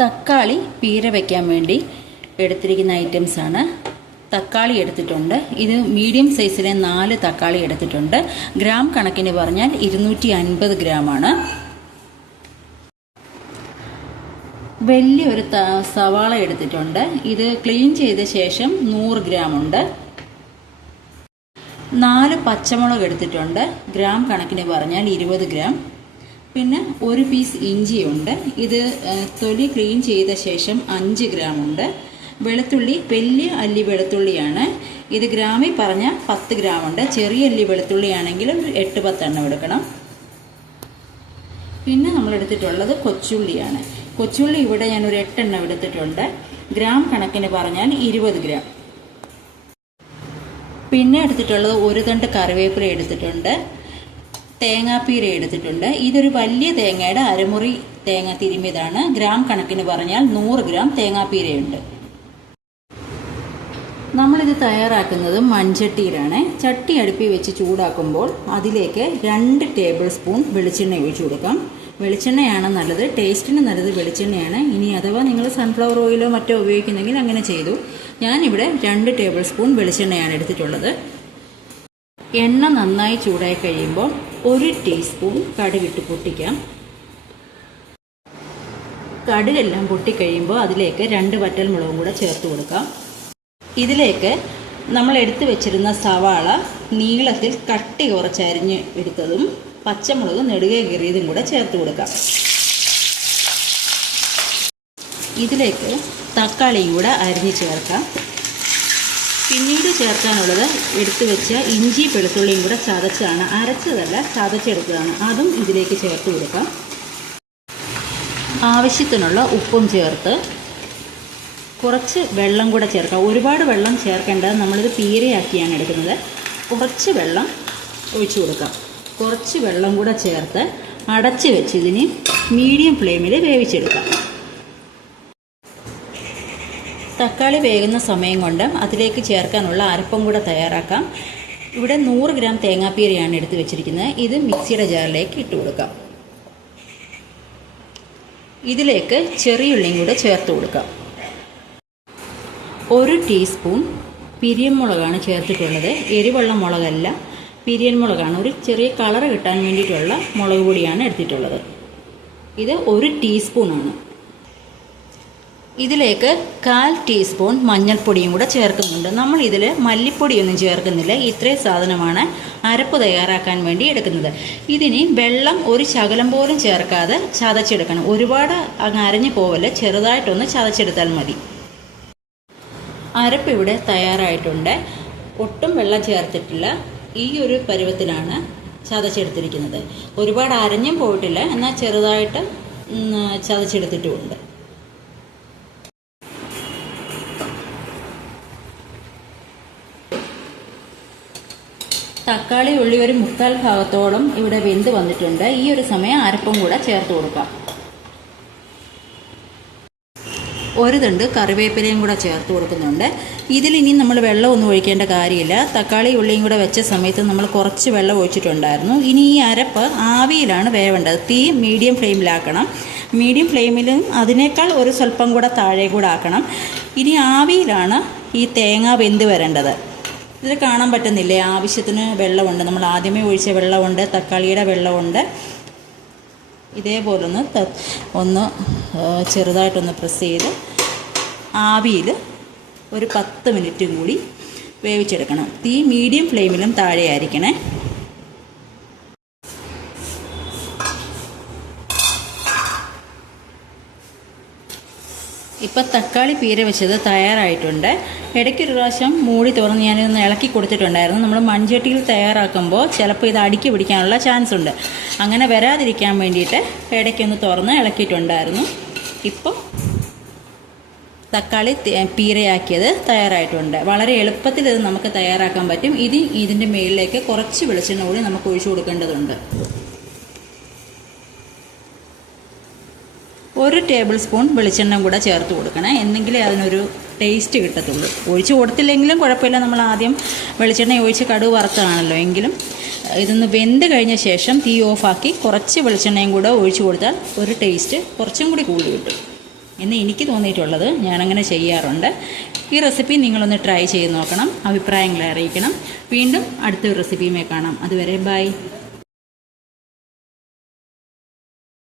തക്കാളി പീര വയ്ക്കാൻ വേണ്ടി എടുത്തിരിക്കുന്ന ഐറ്റംസ് ആണ്. തക്കാളി എടുത്തിട്ടുണ്ട്. ഇത് മീഡിയം സൈസിലെ നാല് തക്കാളി എടുത്തിട്ടുണ്ട്. ഗ്രാം കണക്കിന് പറഞ്ഞാൽ ഇരുന്നൂറ്റി അൻപത് ഗ്രാമാണ് വലിയൊരു സവാള എടുത്തിട്ടുണ്ട്. ഇത് ക്ലീൻ ചെയ്ത ശേഷം നൂറ് ഗ്രാം ഉണ്ട്. നാല് പച്ചമുളക് എടുത്തിട്ടുണ്ട്. ഗ്രാം കണക്കിന് പറഞ്ഞാൽ ഇരുപത് ഗ്രാം പിന്നെ ഒരു പീസ് ഇഞ്ചിയുണ്ട് ഇത് തൊലി ക്ലീൻ ചെയ്ത ശേഷം അഞ്ച് ഗ്രാം ഉണ്ട്. വെളുത്തുള്ളി വലിയ അല്ലി വെളുത്തുള്ളിയാണ്. ഇത് ഗ്രാമിൽ പറഞ്ഞാൽ പത്ത് ഗ്രാം ഉണ്ട്. ചെറിയ അല്ലി വെളുത്തുള്ളി ആണെങ്കിൽ ഒരു എട്ട് പത്തെണ്ണം എടുക്കണം. പിന്നെ നമ്മൾ എടുത്തിട്ടുള്ളത് കൊച്ചുള്ളിയാണ്. കൊച്ചുള്ളി ഇവിടെ ഞാൻ ഒരു എട്ടെണ്ണം എടുത്തിട്ടുണ്ട്. ഗ്രാം കണക്കിന് പറഞ്ഞാൽ ഇരുപത് ഗ്രാം. പിന്നെ എടുത്തിട്ടുള്ളത് ഒരു തണ്ട് കറിവേപ്പില എടുത്തിട്ടുണ്ട്. തേങ്ങാപ്പീര എടുത്തിട്ടുണ്ട്. ഇതൊരു വലിയ തേങ്ങയുടെ അരമുറി തേങ്ങ തിരുമ്മിയതാണ് ഗ്രാം കണക്കിന് പറഞ്ഞാൽ നൂറ് ഗ്രാം തേങ്ങാപ്പീരയുണ്ട് നമ്മളിത് തയ്യാറാക്കുന്നത് മൺചട്ടിയിലാണ്. ചട്ടി അടുപ്പി വെച്ച് ചൂടാക്കുമ്പോൾ അതിലേക്ക് രണ്ട് ടേബിൾ സ്പൂൺ വെളിച്ചെണ്ണ ഒഴിച്ചു കൊടുക്കാം. വെളിച്ചെണ്ണയാണ് നല്ലത്. ടേസ്റ്റിന് നല്ലത് വെളിച്ചെണ്ണയാണ്. ഇനി അഥവാ നിങ്ങൾ സൺഫ്ലവർ ഓയിലോ മറ്റോ ഉപയോഗിക്കുന്നെങ്കിൽ അങ്ങനെ ചെയ്തു. ഞാനിവിടെ രണ്ട് ടേബിൾ സ്പൂൺ വെളിച്ചെണ്ണയാണ് എടുത്തിട്ടുള്ളത്. എണ്ണ നന്നായി ചൂടായി കഴിയുമ്പോൾ ഒരു ടീസ്പൂൺ കടുകിട്ട് പൊട്ടിക്കാം. കടുകെല്ലാം പൊട്ടിക്കഴിയുമ്പോൾ അതിലേക്ക് രണ്ട് വറ്റൽ മുളകും കൂടെ ചേർത്ത് കൊടുക്കാം. ഇതിലേക്ക് നമ്മൾ എടുത്തു വെച്ചിരുന്ന സവാള നീളത്തിൽ കട്ടി കുറച്ചരിഞ്ഞ് എടുത്തതും പച്ചമുളക് നെടുകെ കീറിയതും കൂടെ ചേർത്ത് കൊടുക്കാം. ഇതിലേക്ക് തക്കാളിയും കൂടെ അരിഞ്ഞ് ചേർക്കാം. പിന്നീട് ചേർക്കാനുള്ളത് എടുത്തു വെച്ച ഇഞ്ചി വെളുത്തുള്ളിയും കൂടെ ചതച്ചാണ്. അരച്ചതല്ല ചതച്ചെടുത്തതാണ്. അതും ഇതിലേക്ക് ചേർത്ത് കൊടുക്കാം. ആവശ്യത്തിനുള്ള ഉപ്പും ചേർത്ത് കുറച്ച് വെള്ളം കൂടെ ചേർക്കാം. ഒരുപാട് വെള്ളം ചേർക്കേണ്ടത് നമ്മളിത് പീരയാക്കിയാണ് എടുക്കുന്നത്. കുറച്ച് വെള്ളം ഒഴിച്ചു കൊടുക്കാം. കുറച്ച് വെള്ളം കൂടെ ചേർത്ത് അടച്ച് വെച്ച് ഇതിന് മീഡിയം ഫ്ലെയിമിൽ വേവിച്ചെടുക്കാം. തക്കാളി വേകുന്ന സമയം കൊണ്ട് അതിലേക്ക് ചേർക്കാനുള്ള അരപ്പും കൂടെ തയ്യാറാക്കാം. ഇവിടെ നൂറ് ഗ്രാം തേങ്ങാപ്പീരയാണ് എടുത്ത് വെച്ചിരിക്കുന്നത്. ഇത് മിക്സിയുടെ ജാറിലേക്ക് ഇട്ട് കൊടുക്കാം. ഇതിലേക്ക് ചെറിയുള്ളിയും കൂടെ ചേർത്ത് കൊടുക്കാം. ഒരു ടീസ്പൂൺ പിരിയൻ മുളകാണ് ചേർത്തിട്ടുള്ളത്. എരിവെള്ള മുളകല്ല. പിരിയൻ മുളകാണ്. ഒരു ചെറിയ കളർ കിട്ടാൻ വേണ്ടിയിട്ടുള്ള മുളക് പൊടിയാണ് എടുത്തിട്ടുള്ളത്. ഇത് ഒരു ടീസ്പൂണാണ്. ഇതിലേക്ക് കാൽ ടീസ്പൂൺ മഞ്ഞൾപ്പൊടിയും കൂടെ ചേർക്കുന്നുണ്ട്. നമ്മൾ ഇതിൽ മല്ലിപ്പൊടിയൊന്നും ചേർക്കുന്നില്ല. ഇത്രയും സാധനമാണ് അരപ്പ് തയ്യാറാക്കാൻ വേണ്ടി എടുക്കുന്നത്. ഇതിനി വെള്ളം ഒരു ശകലം പോലും ചേർക്കാതെ ചതച്ചെടുക്കണം. ഒരുപാട് അരഞ്ഞു പോവല്ല? ചെറുതായിട്ടൊന്ന് ചതച്ചെടുത്താൽ മതി. അരപ്പ് ഇവിടെ തയ്യാറായിട്ടുണ്ട്. ഒട്ടും വെള്ളം ചേർത്തിട്ടില്ല. ഈ ഒരു പരുവത്തിലാണ് ചതച്ചെടുത്തിരിക്കുന്നത്. ഒരുപാട് അരഞ്ഞും പോയിട്ടില്ല. എന്നാൽ ചെറുതായിട്ട് ചതച്ചെടുത്തിട്ടുമുണ്ട്. തക്കാളി ഉള്ളി ഒരു മുക്കാൽ ഭാഗത്തോളം ഇവിടെ വെന്ത് വന്നിട്ടുണ്ട്. ഈ ഒരു സമയം അരപ്പും കൂടെ ചേർത്ത് കൊടുക്കാം. ഒരു തണ്ട് കറിവേപ്പിലയും കൂടെ ചേർത്ത് കൊടുക്കുന്നുണ്ട്. ഇതിൽ ഇനി നമ്മൾ വെള്ളമൊന്നും ഒഴിക്കേണ്ട കാര്യമില്ല. തക്കാളി ഉള്ളിയും കൂടെ വെച്ച സമയത്ത് നമ്മൾ കുറച്ച് വെള്ളം ഒഴിച്ചിട്ടുണ്ടായിരുന്നു. ഇനി ഈ അരപ്പ് ആവിയിലാണ് വേവേണ്ടത്. തീ മീഡിയം ഫ്ലെയിമിലാക്കണം. മീഡിയം ഫ്ലെയിമിലും അതിനേക്കാൾ ഒരു സ്വല്പം കൂടെ താഴെ കൂടെ ആക്കണം. ഇനി ആവിയിലാണ് ഈ തേങ്ങ വെന്ത് വരേണ്ടത്. ഇതിൽ കാണാൻ പറ്റുന്നില്ലേ? ആവശ്യത്തിന് വെള്ളമുണ്ട്. നമ്മൾ ആദ്യമേ ഒഴിച്ച വെള്ളമുണ്ട് തക്കാളിയുടെ വെള്ളമുണ്ട്. ഇതേപോലൊന്ന് ഒന്ന് ചെറുതായിട്ടൊന്ന് പ്രസ് ചെയ്ത് ആവിയിൽ ഒരു പത്ത് മിനിറ്റും കൂടി വേവിച്ചെടുക്കണം. തീ മീഡിയം ഫ്ലെയിമിലും താഴെ ആയിരിക്കണേ ഇപ്പം തക്കാളി പീര വെച്ചത് തയ്യാറായിട്ടുണ്ട്. ഇടയ്ക്കൊരു പ്രാവശ്യം മൂടി തുറന്ന് ഞാനൊന്ന് ഇളക്കി കൊടുത്തിട്ടുണ്ടായിരുന്നു. നമ്മൾ മൺചട്ടിയിൽ തയ്യാറാക്കുമ്പോൾ ചിലപ്പോൾ ഇത് അടുക്കി പിടിക്കാനുള്ള ചാൻസ് ഉണ്ട്. അങ്ങനെ വരാതിരിക്കാൻ വേണ്ടിയിട്ട് ഇടയ്ക്കൊന്ന് തുറന്ന് ഇളക്കിയിട്ടുണ്ടായിരുന്നു. ഇപ്പോൾ തക്കാളി പീരയാക്കിയത് തയ്യാറായിട്ടുണ്ട്. വളരെ എളുപ്പത്തിൽ ഇത് നമുക്ക് തയ്യാറാക്കാൻ പറ്റും. ഇത് ഇതിന്റെ മേളിലേക്ക് കുറച്ച് വെളിച്ചെണ്ണ കൂടി നമുക്ക് ഒഴിച്ചു കൊടുക്കേണ്ടതുണ്ട്. ഒരു ടേബിൾ സ്പൂൺ വെളിച്ചെണ്ണ കൂടെ ചേർത്ത് കൊടുക്കണം. എന്നെങ്കിലേ അതിനൊരു ടേസ്റ്റ് കിട്ടത്തുള്ളൂ. ഒഴിച്ച് കൊടുത്തില്ലെങ്കിലും കുഴപ്പമില്ല. നമ്മൾ ആദ്യം വെളിച്ചെണ്ണ ഒഴിച്ച് കടുവ് വറുത്തതാണല്ലോ എങ്കിലും ഇതൊന്ന് വെന്ത് കഴിഞ്ഞ ശേഷം തീ ഓഫാക്കി കുറച്ച് വെളിച്ചെണ്ണയും കൂടെ ഒഴിച്ച് കൊടുത്താൽ ഒരു ടേസ്റ്റ് കുറച്ചും കൂടി കൂടി കിട്ടും. എന്ന് എനിക്ക് തോന്നിയിട്ടുള്ളത് ഞാനങ്ങനെ ചെയ്യാറുണ്ട്. ഈ റെസിപ്പി നിങ്ങളൊന്ന് ട്രൈ ചെയ്ത് നോക്കണം. അഭിപ്രായങ്ങളെ അറിയിക്കണം. വീണ്ടും അടുത്തൊരു റെസിപ്പിയുമായി കാണാം. അതുവരെ ബൈ